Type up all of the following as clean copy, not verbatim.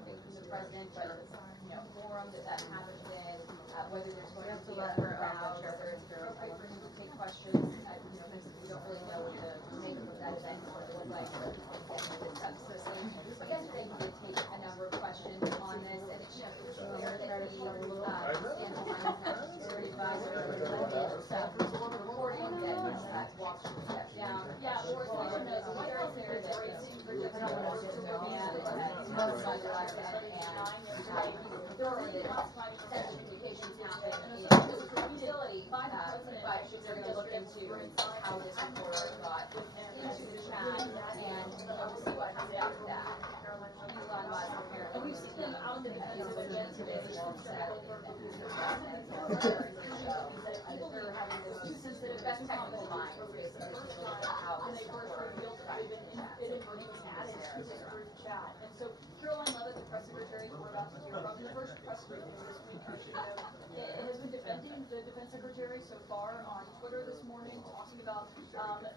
something from the president, but forum that happens in, whether there's going to be a crowd, whether it's appropriate for him to take questions. We don't really know what the makeup of that event is going to look like. But yesterday we did take a number of questions on this, and it shows clear that he stands behind his national security advisor. Reporting that Walsh should step down. Yeah, or someone knows the very clear that they're going to look into how this reporter got into the chat and we'll see what comes out of that. And we've seen them out in the news again today. They're having this sensitive, best technical mind. When they first revealed that they've been inadvertently added to this group chat. And so Karoline Leavitt, the press secretary, who we're about to hear from, the first press briefing this week, has been defending the defense secretary so far on Twitter this morning, talking about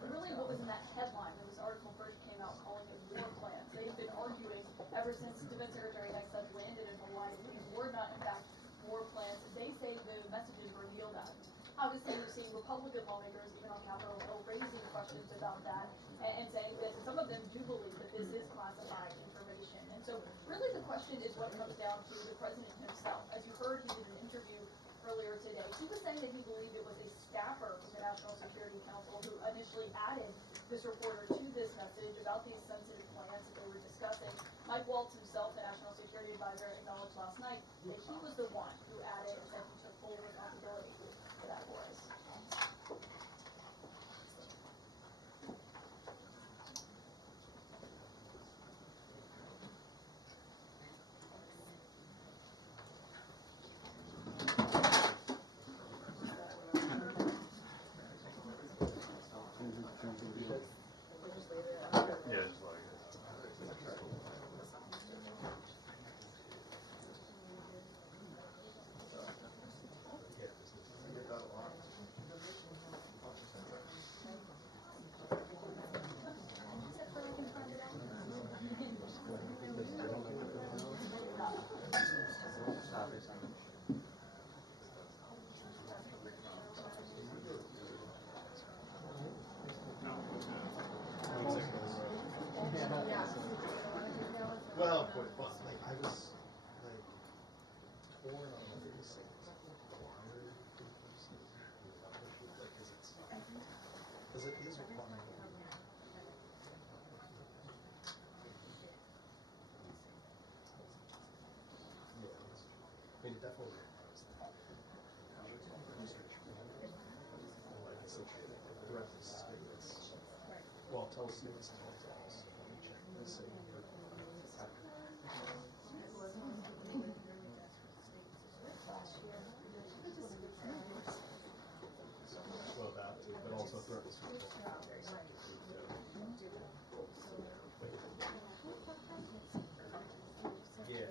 really what was in that headline when this article first came out, calling it war plans. They've been arguing ever since defense secretary Leavitt landed in Hawaii that these were not, in fact, war plans. They say the messages revealed that. Obviously, we've seen Republican lawmakers, even on Capitol Hill, raising questions about that and saying that some of them do believe that this is classified information. And so, really, the question is what comes down to the president himself. As you heard, he did an interview earlier today. He was saying that he believed it was a staffer from the National Security Council who initially added this reporter to this message about these sensitive plans that they were discussing. Mike Waltz himself, the National Security Advisor, acknowledged last night that he was the one who added and said he took full responsibility for that for us. Well, like I was like torn on whether to say it's required because it is required. Yeah, I mean, it definitely requires that. Like associated threat to statements. Well, tell statements and hotels. Check the same. Well, that too, but also threats. Yeah.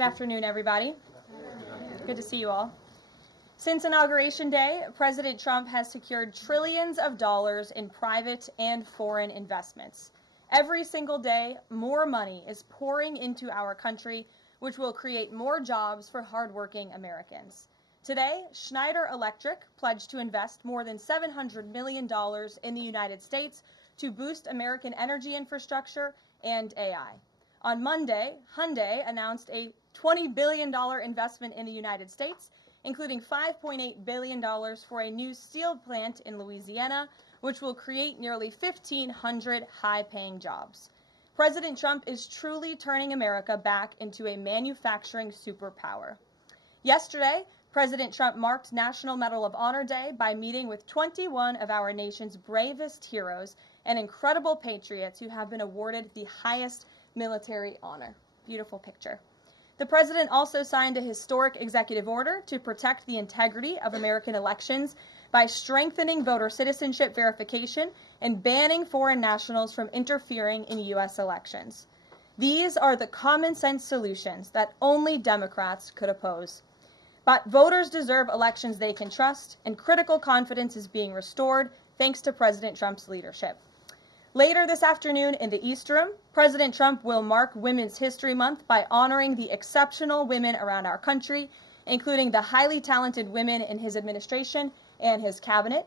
Good afternoon, everybody. Good to see you all. Since Inauguration Day, President Trump has secured trillions of dollars in private and foreign investments. Every single day, more money is pouring into our country, which will create more jobs for hardworking Americans. Today, Schneider Electric pledged to invest more than $700 million in the United States to boost American energy infrastructure and AI. On Monday, Hyundai announced a $20 billion investment in the United States, including $5.8 billion for a new steel plant in Louisiana, which will create nearly 1,500 high-paying jobs. President Trump is truly turning America back into a manufacturing superpower. Yesterday, President Trump marked National Medal of Honor Day by meeting with 21 of our nation's bravest heroes and incredible patriots who have been awarded the highest military honor. Beautiful picture. The president also signed a historic executive order to protect the integrity of American elections by strengthening voter citizenship verification and banning foreign nationals from interfering in U.S. elections. These are the common sense solutions that only Democrats could oppose. But voters deserve elections they can trust, and critical confidence is being restored thanks to President Trump's leadership. Later this afternoon in the East Room, President Trump will mark Women's History Month by honoring the exceptional women around our country, including the highly talented women in his administration and his cabinet.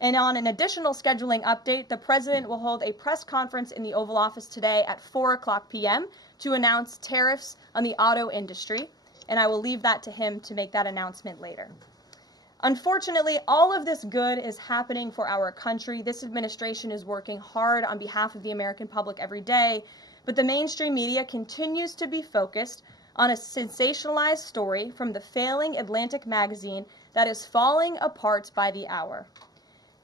And on an additional scheduling update, the president will hold a press conference in the Oval Office today at 4:00 p.m. to announce tariffs on the auto industry, and I will leave that to him to make that announcement later. Unfortunately, all of this good is happening for our country. This administration is working hard on behalf of the American public every day, but the mainstream media continues to be focused on a sensationalized story from the failing Atlantic magazine that is falling apart by the hour.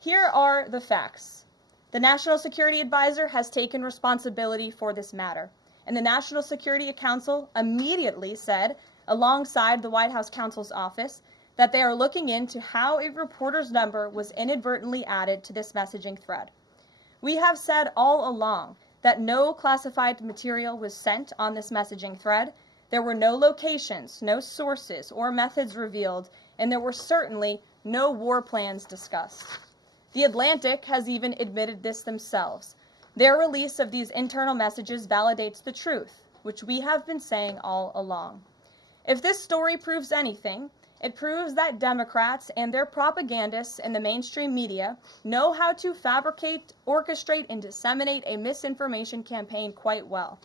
Here are the facts. The National Security Advisor has taken responsibility for this matter, and the National Security Council immediately said, alongside the White House counsel's office, that they are looking into how a reporter's number was inadvertently added to this messaging thread. We have said all along that no classified material was sent on this messaging thread. There were no locations, no sources, or methods revealed, and there were certainly no war plans discussed. The Atlantic has even admitted this themselves. Their release of these internal messages validates the truth, which we have been saying all along. If this story proves anything, it proves that Democrats and their propagandists in the mainstream media know how to fabricate, orchestrate, and disseminate a misinformation campaign quite well.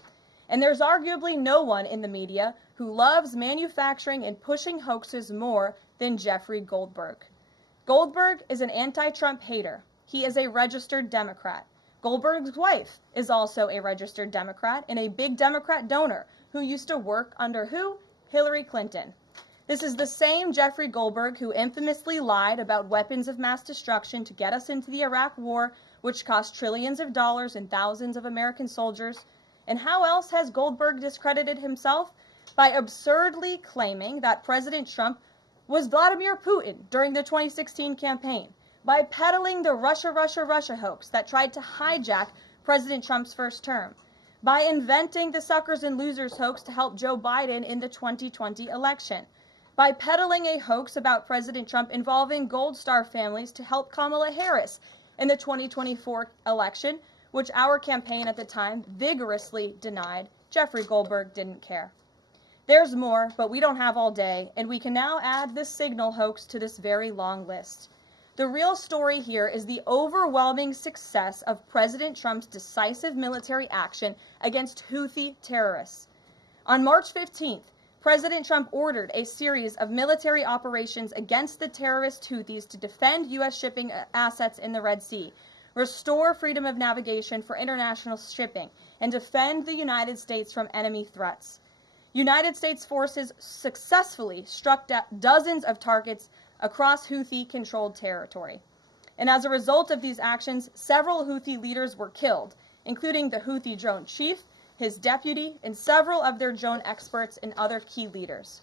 And there's arguably no one in the media who loves manufacturing and pushing hoaxes more than Jeffrey Goldberg. Goldberg is an anti-Trump hater. He is a registered Democrat. Goldberg's wife is also a registered Democrat and a big Democrat donor who used to work under who? Hillary Clinton. This is the same Jeffrey Goldberg who infamously lied about weapons of mass destruction to get us into the Iraq War, which cost trillions of dollars and thousands of American soldiers. And how else has Goldberg discredited himself? By absurdly claiming that President Trump was Vladimir Putin during the 2016 campaign, by peddling the Russia, Russia, Russia hoax that tried to hijack President Trump's first term, by inventing the suckers and losers hoax to help Joe Biden in the 2020 election, by peddling a hoax about President Trump involving Gold Star families to help Kamala Harris in the 2024 election, which our campaign at the time vigorously denied. Jeffrey Goldberg didn't care. There's more, but we don't have all day, and we can now add this Signal hoax to this very long list. The real story here is the overwhelming success of President Trump's decisive military action against Houthi terrorists. On March 15th, President Trump ordered a series of military operations against the terrorist Houthis to defend U.S. shipping assets in the Red Sea, restore freedom of navigation for international shipping, and defend the United States from enemy threats. United States forces successfully struck dozens of targets across Houthi-controlled territory. And as a result of these actions, several Houthi leaders were killed, including the Houthi drone chief, his deputy, and several of their drone experts and other key leaders.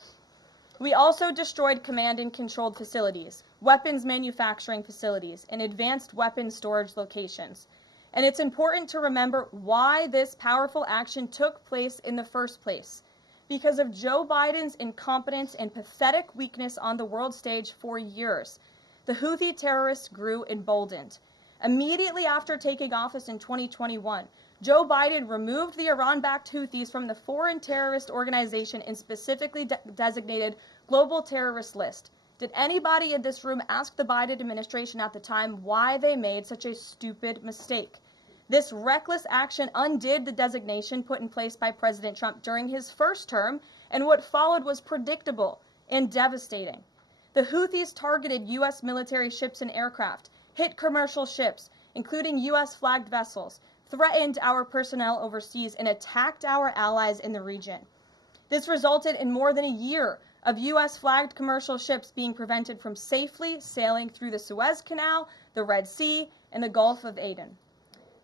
We also destroyed command and controlled facilities, weapons manufacturing facilities, and advanced weapons storage locations. And it's important to remember why this powerful action took place in the first place. Because of Joe Biden's incompetence and pathetic weakness on the world stage for years, the Houthi terrorists grew emboldened. Immediately after taking office in 2021, Joe Biden removed the Iran-backed Houthis from the foreign terrorist organization and specifically designated global terrorist list. Did anybody in this room ask the Biden administration at the time why they made such a stupid mistake? This reckless action undid the designation put in place by President Trump during his first term, and what followed was predictable and devastating. The Houthis targeted U.S. military ships and aircraft, hit commercial ships, including U.S. flagged vessels, threatened our personnel overseas, and attacked our allies in the region. This resulted in more than a year of U.S. flagged commercial ships being prevented from safely sailing through the Suez Canal, the Red Sea, and the Gulf of Aden.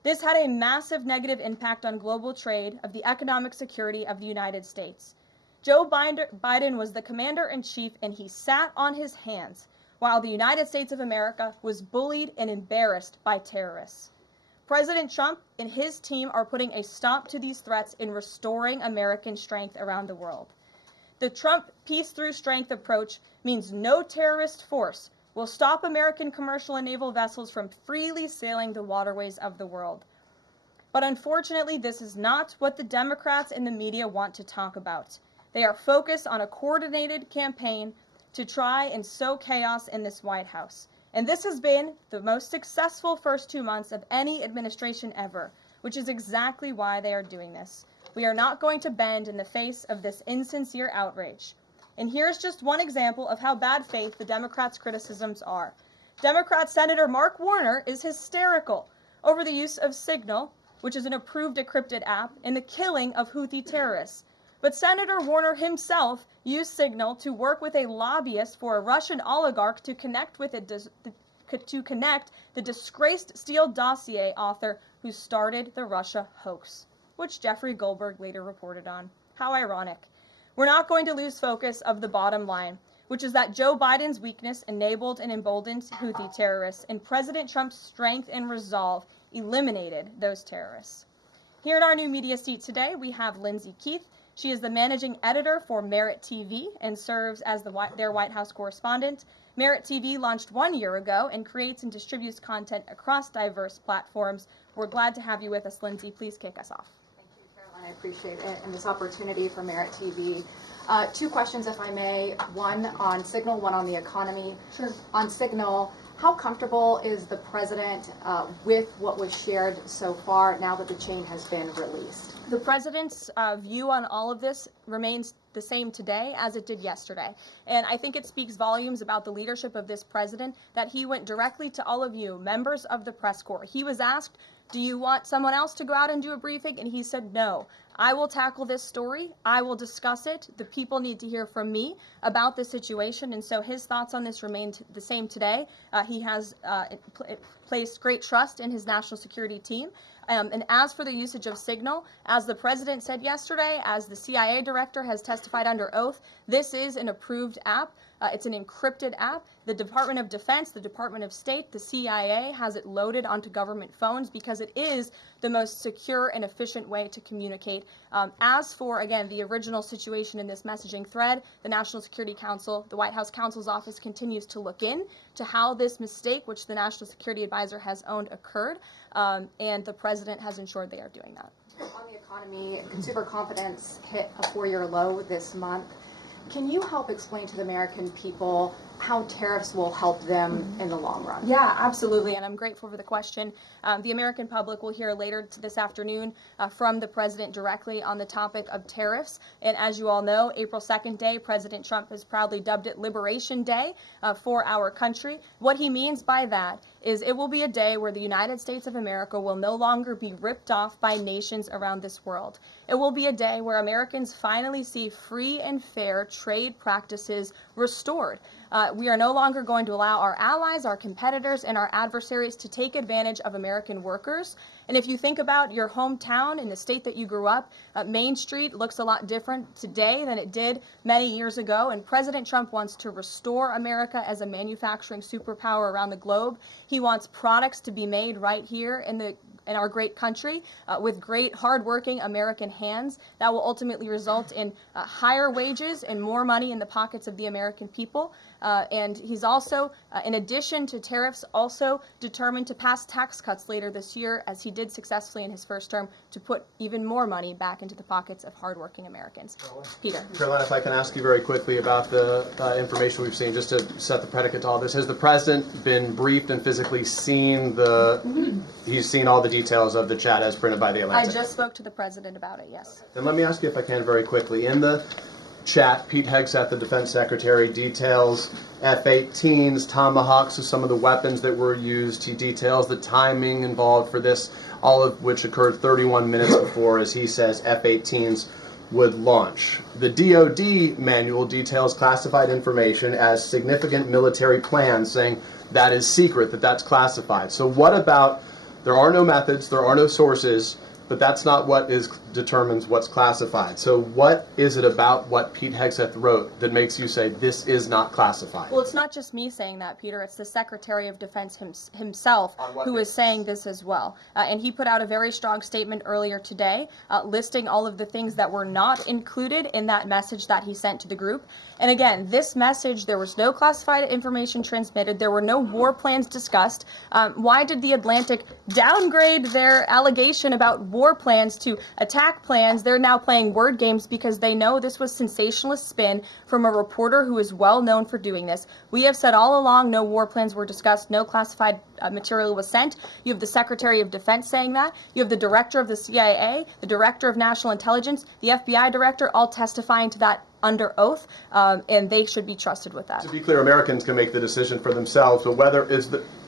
This had a massive negative impact on global trade of the economic security of the United States. Joe Biden was the commander-in-chief, and he sat on his hands while the United States of America was bullied and embarrassed by terrorists. President Trump and his team are putting a stop to these threats in restoring American strength around the world. The Trump peace through strength approach means no terrorist force will stop American commercial and naval vessels from freely sailing the waterways of the world. But unfortunately, this is not what the Democrats and the media want to talk about. They are focused on a coordinated campaign to try and sow chaos in this White House. And this has been the most successful first 2 months of any administration ever, which is exactly why they are doing this. We are not going to bend in the face of this insincere outrage. And here's just one example of how bad faith the Democrats' criticisms are. Democrat Senator Mark Warner is hysterical over the use of Signal, which is an approved decrypted app, in the killing of Houthi terrorists. But Senator Warner himself used Signal to work with a lobbyist for a Russian oligarch to connect with the disgraced Steele dossier author who started the Russia hoax, which Jeffrey Goldberg later reported on. How ironic. We're not going to lose focus of the bottom line, which is that Joe Biden's weakness enabled and emboldened Houthi terrorists, and President Trump's strength and resolve eliminated those terrorists. Here in our new media seat today, we have Lindsay Keith. She is the managing editor for Merit TV and serves as their White House correspondent. Merit TV launched 1 year ago and creates and distributes content across diverse platforms. We're glad to have you with us, Lindsay. Please kick us off. Thank you, Caroline. I appreciate it and this opportunity for Merit TV. 2 questions, if I may. One on Signal, one on the economy. Sure. On Signal, how comfortable is the president with what was shared so far now that the chain has been released? The president's view on all of this remains the same today as it did yesterday. And I think it speaks volumes about the leadership of this president that he went directly to all of you, members of the press corps. He was asked, do you want someone else to go out and do a briefing? And he said, no, I will tackle this story. I will discuss it. The people need to hear from me about this situation, and so his thoughts on this remained the same today. He has placed great trust in his national security team. And as for the usage of Signal, as the president said yesterday, as the CIA director has testified under oath, this is an approved app. It's an encrypted app. The Department of Defense, the Department of State, the CIA has it loaded onto government phones because it is the most secure and efficient way to communicate. As for, again, the original situation in this messaging thread, the National Security Council, the White House counsel's office continues to look in to how this mistake, which the National Security Advisor has owned, occurred, and the president has ensured they are doing that. On the economy, consumer confidence hit a 4-year low this month. Can you help explain to the American people how tariffs will help them in the long run? Yeah, absolutely, and I'm grateful for the question. The American public will hear later this afternoon from the president directly on the topic of tariffs. And as you all know, April 2nd day, President Trump has proudly dubbed it Liberation Day for our country. What he means by that is it will be a day where the United States of America will no longer be ripped off by nations around this world. It will be a day where Americans finally see free and fair trade practices restored. We are no longer going to allow our allies, our competitors, and our adversaries to take advantage of American workers. And if you think about your hometown in the state that you grew up, Main Street looks a lot different today than it did many years ago. And President Trump wants to restore America as a manufacturing superpower around the globe. He wants products to be made right here in our great country with great, hardworking American hands that will ultimately result in higher wages and more money in the pockets of the American people. And he's also, in addition to tariffs, also determined to pass tax cuts later this year, as he did successfully in his first term, to put even more money back into the pockets of hardworking Americans. Peter. Caroline, if I can ask you very quickly about the information we've seen, just to set the predicate to all this. Has the president been briefed and physically seen he's seen all the details of the chat as printed by the Atlantic? I just spoke to the president about it, yes. Then let me ask you, if I can, very quickly. In the chat, Pete Hegseth, the defense secretary, details F-18s, Tomahawks, so some of the weapons that were used. He details the timing involved for this, all of which occurred 31 minutes before, as he says, F-18s would launch. The DoD manual details classified information as significant military plans, saying that is secret, that's classified. So what about, there are no methods, there are no sources, but that's not what determines what's classified. So what is it about what Pete Hegseth wrote that makes you say this is not classified? Well, it's not just me saying that, Peter. It's the Secretary of Defense himself who is saying this as well. And he put out a very strong statement earlier today listing all of the things that were not included in that message that he sent to the group. And again, this message, there was no classified information transmitted. There were no war plans discussed. Why did the Atlantic downgrade their allegation about war plans to attack plans? They're now playing word games because they know this was sensationalist spin from a reporter who is well known for doing this. We have said all along no war plans were discussed, no classified material was sent. You have the Secretary of Defense saying that. You have the Director of the CIA, the Director of National Intelligence, the FBI Director, all testifying to that under oath, and they should be trusted with that. To be clear, Americans can make the decision for themselves, but whether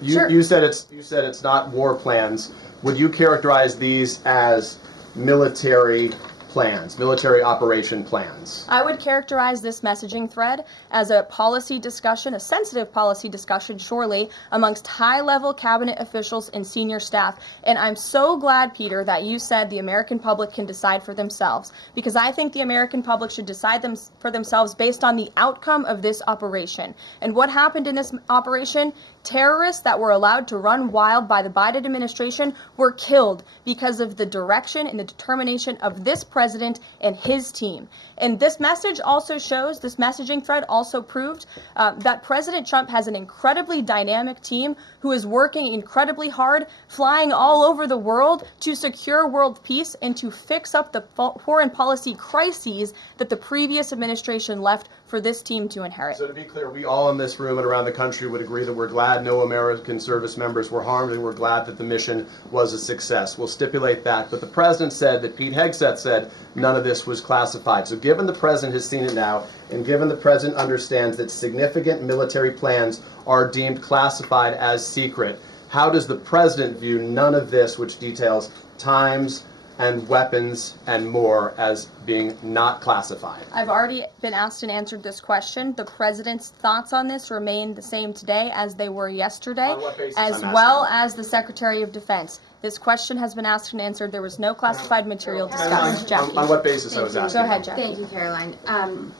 Sure. you said it's not war plans. Would you characterize these as military plans, military operation plans? I would characterize this messaging thread as a policy discussion, a sensitive policy discussion, surely, amongst high-level cabinet officials and senior staff. And I'm so glad, Peter, that you said the American public can decide for themselves, because I think the American public should decide for themselves based on the outcome of this operation. And what happened in this operation? Terrorists that were allowed to run wild by the Biden administration were killed because of the direction and the determination of this president and his team. And this message also shows, this messaging thread also proved that President Trump has an incredibly dynamic team who is working incredibly hard, flying all over the world to secure world peace and to fix up the foreign policy crises that the previous administration left for this team to inherit. So to be clear, we all in this room and around the country would agree that we're glad no American service members were harmed, and we're glad that the mission was a success. We'll stipulate that. But the president said that Pete Hegseth said none of this was classified. So given the president has seen it now, and given the president understands that significant military plans are deemed classified as secret, how does the president view none of this, which details times, and weapons and more as being not classified? I've already been asked and answered this question. The president's thoughts on this remain the same today as they were yesterday, On what basis, as I'm well asking? as the Secretary of Defense. This question has been asked and answered. There was no classified material discussed. Jackie. On what basis I was asking? Go ahead, Jackie. Thank you, Caroline.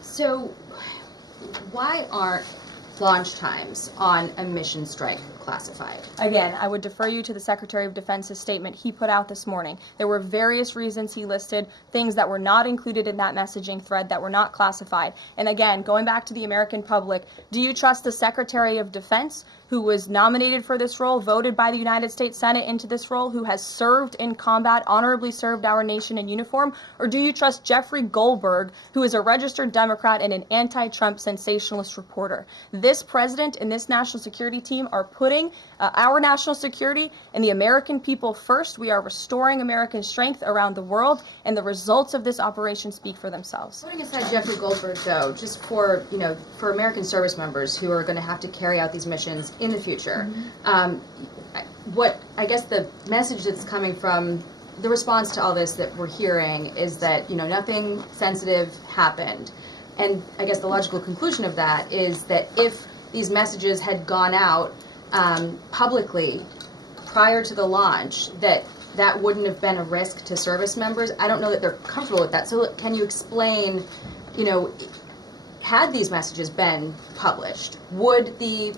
So why aren't launch times on a mission strike classified? Again, I would defer you to the Secretary of Defense's statement he put out this morning. There were various reasons he listed, things that were not included in that messaging thread that were not classified. And again, going back to the American public, do you trust the Secretary of Defense, who was nominated for this role, voted by the United States Senate into this role, who has served in combat, honorably served our nation in uniform? Or do you trust Jeffrey Goldberg, who is a registered Democrat and an anti-Trump sensationalist reporter? This president and this national security team are putting our national security and the American people first. We are restoring American strength around the world, and the results of this operation speak for themselves. Putting aside Jeffrey Goldberg, though, just for for American service members who are going to have to carry out these missions in the future, what I guess the message that's coming from the response to all this that we're hearing is that nothing sensitive happened, and I guess the logical conclusion of that is that if these messages had gone out publicly prior to the launch, that wouldn't have been a risk to service members. I don't know that they're comfortable with that. So can you explain, had these messages been published, would the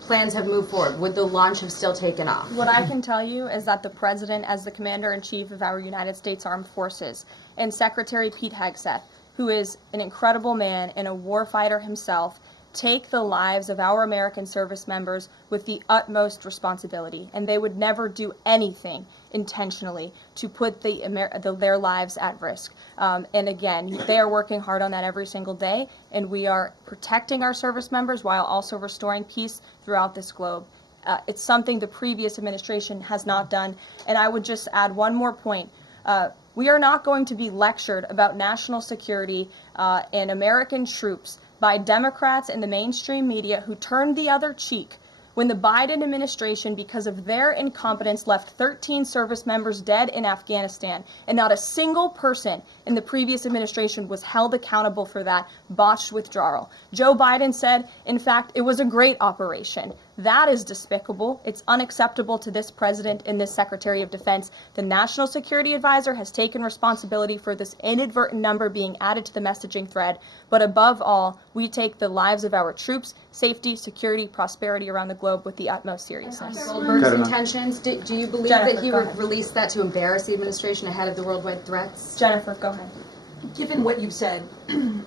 plans have moved forward? Would the launch have still taken off? What I can tell you is that the President, as the Commander-in-Chief of our United States Armed Forces, and Secretary Pete Hegseth, who is an incredible man and a warfighter himself, take the lives of our American service members with the utmost responsibility, and they would never do anything intentionally to put their lives at risk. And again, they are working hard on that every single day, and we are protecting our service members while also restoring peace throughout this globe. It's something the previous administration has not done. And I would just add one more point. We are not going to be lectured about national security and American troops by Democrats and the mainstream media who turned the other cheek when the Biden administration, because of their incompetence, left 13 service members dead in Afghanistan, and not a single person in the previous administration was held accountable for that botched withdrawal. Joe Biden said, in fact, it was a great operation. That is despicable. It's unacceptable to this president and this Secretary of Defense. The National Security Advisor has taken responsibility for this inadvertent number being added to the messaging thread. But above all, we take the lives of our troops, safety, security, prosperity around the globe with the utmost seriousness. Goldberg's intentions, do you believe Jennifer, that he go ahead. released that to embarrass the administration ahead of the worldwide threats? Jennifer, go ahead. Given what you've said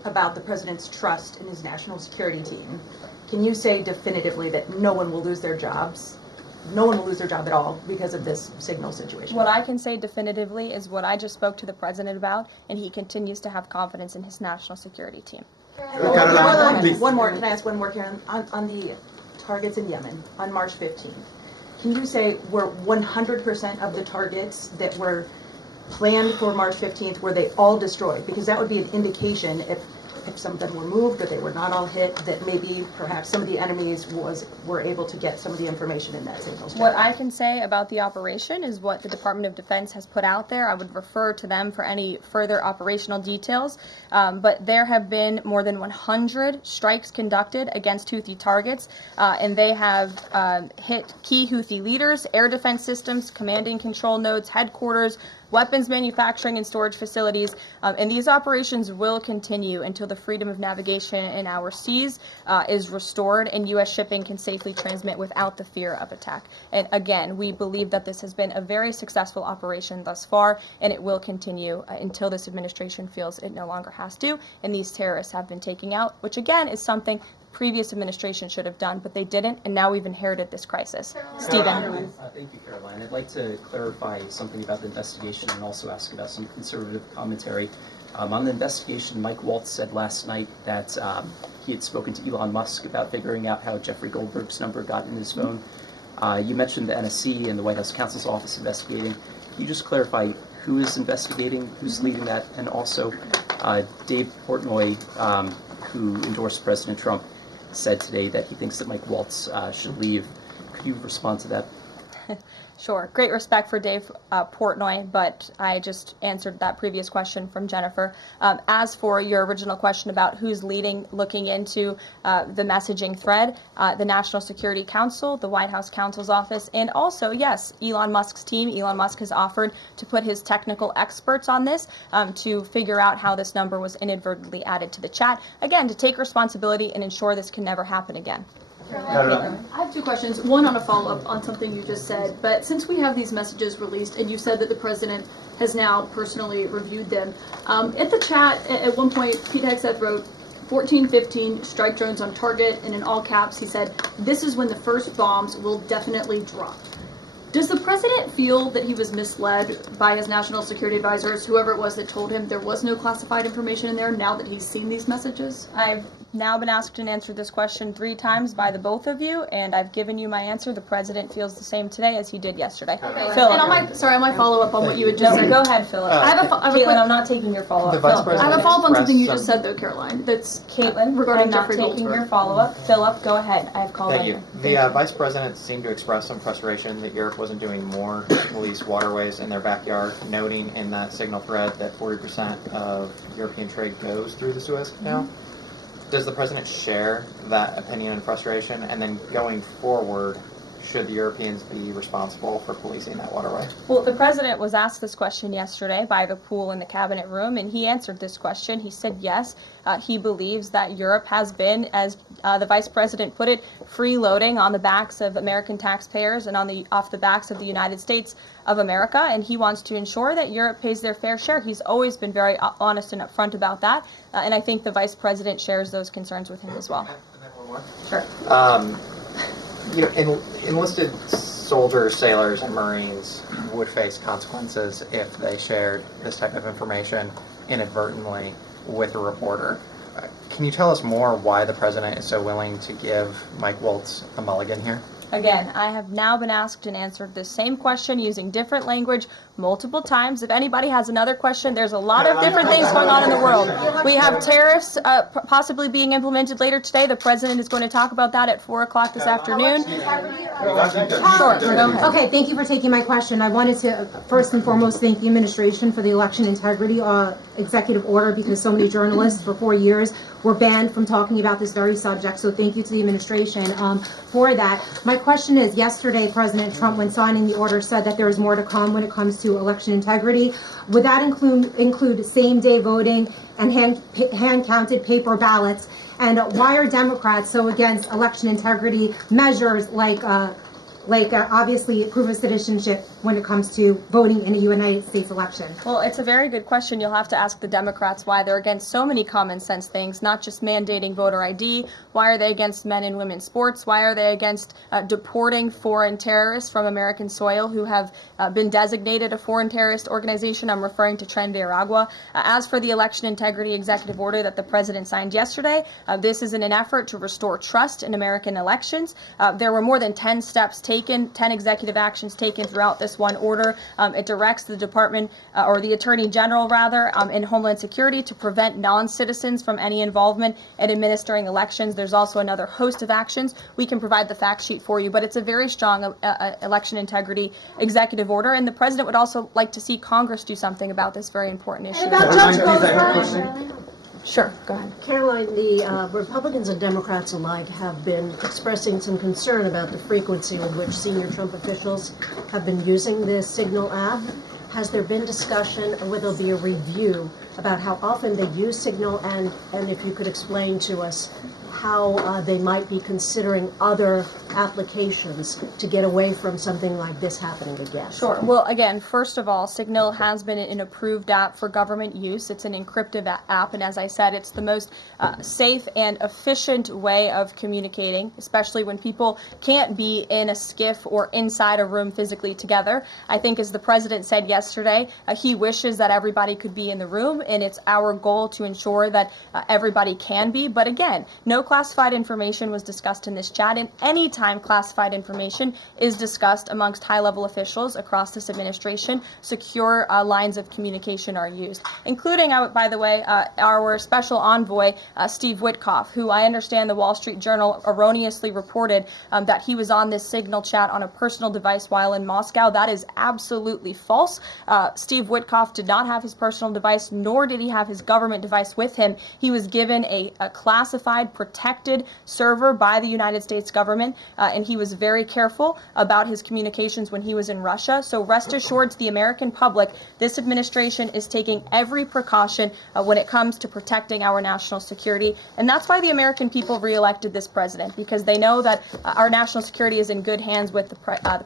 about the president's trust in his national security team, can you say definitively that no one will lose their jobs? No one will lose their job at all because of this signal situation? What I can say definitively is what I just spoke to the president about, and he continues to have confidence in his national security team. Karoline, One more, can I ask one more, Karen? On the targets in Yemen on March 15th, can you say were 100% of the targets that were planned for March 15th, were they all destroyed? Because that would be an indication if some of them were moved, that they were not all hit, that maybe perhaps some of the enemies were able to get some of the information in that signal strength. What I can say about the operation is what the Department of Defense has put out there. I would refer to them for any further operational details. But there have been more than 100 strikes conducted against Houthi targets, and they have hit key Houthi leaders, air defense systems, command and control nodes, headquarters, weapons manufacturing and storage facilities, and these operations will continue until the freedom of navigation in our seas is restored and U.S. shipping can safely transmit without the fear of attack. And again, we believe that this has been a very successful operation thus far, and it will continue until this administration feels it no longer has to, and these terrorists have been taken out, which again is something the previous administration should have done, but they didn't, and now we've inherited this crisis. Stephen. Thank you, Caroline. I'd like to clarify something about the investigation and also ask about some conservative commentary. On the investigation, Mike Waltz said last night that he had spoken to Elon Musk about figuring out how Jeffrey Goldberg's number got in his phone. You mentioned the NSC and the White House counsel's office investigating. Can you just clarify who is investigating, who's leading that, and also Dave Portnoy, who endorsed President Trump, said today that he thinks that Mike Waltz should leave. Could you respond to that? Sure. Great respect for Dave Portnoy, but I just answered that previous question from Jennifer. As for your original question about who's looking into the messaging thread, the National Security Council, the White House counsel's office, and also, yes, Elon Musk's team. Elon Musk has offered to put his technical experts on this to figure out how this number was inadvertently added to the chat. Again, to take responsibility and ensure this can never happen again. I have two questions. One on a follow-up on something you just said. But since we have these messages released, and you said that the president has now personally reviewed them, at the chat at one point, Pete Hegseth wrote 1415 strike drones on target, and in all caps he said, "This is when the first bombs will definitely drop." Does the president feel that he was misled by his national security advisors, whoever it was that told him there was no classified information in there, now that he's seen these messages? I've now been asked and answered this question 3 times by the both of you, and I've given you my answer. The president feels the same today as he did yesterday. Okay. Philip. And on my follow-up on what you had just said. Go ahead, Philip. I have a Caitlin, I'm not taking your follow-up. The Vice Philip. I have a follow-up on something you just Express said, though, Karoline. That's Caitlin, regarding I'm not Jeffrey taking Goldsberg. your follow-up. Philip, go ahead. I have called Thank on you. The Vice President seemed to express some frustration that Europe wasn't doing more to police waterways in their backyard, noting in that signal thread that 40% of European trade goes through the Suez Canal. Does the President share that opinion and frustration? And then going forward, should the Europeans be responsible for policing that waterway? Well, the president was asked this question yesterday by the pool in the cabinet room, and he answered this question. He said yes, he believes that Europe has been, as the vice president put it, freeloading on the backs of American taxpayers and off the backs of the United States of America, and he wants to ensure that Europe pays their fair share. He's always been very honest and upfront about that, and I think the vice president shares those concerns with him as well. And then one more. Sure. You know, enlisted soldiers, sailors, and Marines would face consequences if they shared this type of information inadvertently with a reporter. Can you tell us more why the President is so willing to give Mike Waltz a mulligan here? Again, I have now been asked and answered this same question using different language multiple times. If anybody has another question, there's a lot of different things going on in the world. We have tariffs possibly being implemented later today. The president is going to talk about that at 4 o'clock this afternoon. Sure, go ahead. Okay, thank you for taking my question. I wanted to first and foremost thank the administration for the election integrity executive order, because so many journalists for 4 years were banned from talking about this very subject. So thank you to the administration for that. My question is, yesterday President Trump, when signing the order, said that there is more to come when it comes to election integrity. Would that include same-day voting and hand-counted paper ballots? And why are Democrats so against election integrity measures like obviously proof of citizenship when it comes to voting in a United States election? Well, it's a very good question. You'll have to ask the Democrats why they're against so many common sense things, not just mandating voter ID. Why are they against men and women's sports? Why are they against deporting foreign terrorists from American soil who have been designated a foreign terrorist organization? I'm referring to Tren Veragua. As for the election integrity executive order that the president signed yesterday, this is in an effort to restore trust in American elections. There were more than 10 steps taken, 10 executive actions taken throughout this one order. It directs the department, or the Attorney General rather, in Homeland Security to prevent non-citizens from any involvement in administering elections. There's also another host of actions. We can provide the fact sheet for you, but it's a very strong election integrity executive order, and the president would also like to see Congress do something about this very important issue. Sure, go ahead. Karoline, the Republicans and Democrats alike have been expressing some concern about the frequency with which senior Trump officials have been using the Signal app. Has there been discussion, or will there be a review about how often they use Signal, and if you could explain to us how they might be considering other applications to get away from something like this happening again? Sure. Well, again, first of all, Signal has been an approved app for government use. It's an encrypted app, and as I said, it's the most safe and efficient way of communicating, especially when people can't be in a skiff or inside a room physically together. I think, as the president said yesterday, he wishes that everybody could be in the room and it's our goal to ensure that everybody can be. But again, no classified information was discussed in this chat, and any time classified information is discussed amongst high-level officials across this administration, secure lines of communication are used, including, by the way, our special envoy, Steve Witkoff, who I understand the Wall Street Journal erroneously reported that he was on this Signal chat on a personal device while in Moscow. That is absolutely false. Steve Witkoff did not have his personal device, nor did he have his government device with him. He was given a classified, protected server by the United States government, and he was very careful about his communications when he was in Russia. So rest assured to the American public, this administration is taking every precaution when it comes to protecting our national security. And that's why the American people reelected this president, because they know that our national security is in good hands with the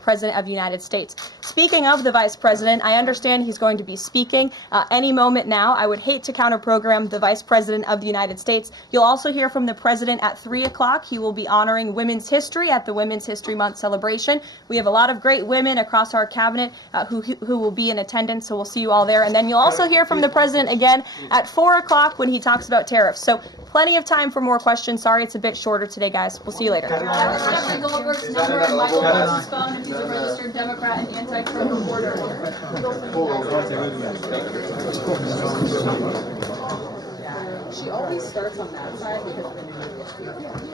President of the United States. Speaking of the Vice President, I understand he's going to be speaking any moment now. I would hate to counter-program the Vice President of the United States. You'll also hear from the President at 3 o'clock. He will be honoring Women's History at the Women's History Month celebration. We have a lot of great women across our cabinet who will be in attendance, so we'll see you all there. And then you'll also hear from the President again at 4 o'clock when he talks about tariffs. So plenty of time for more questions. Sorry it's a bit shorter today, guys. We'll see you later. Representative Goldberg's number and Michael Waltz's phone if he's a registered Democrat and anti-Trump reporter. She always starts on that side because of the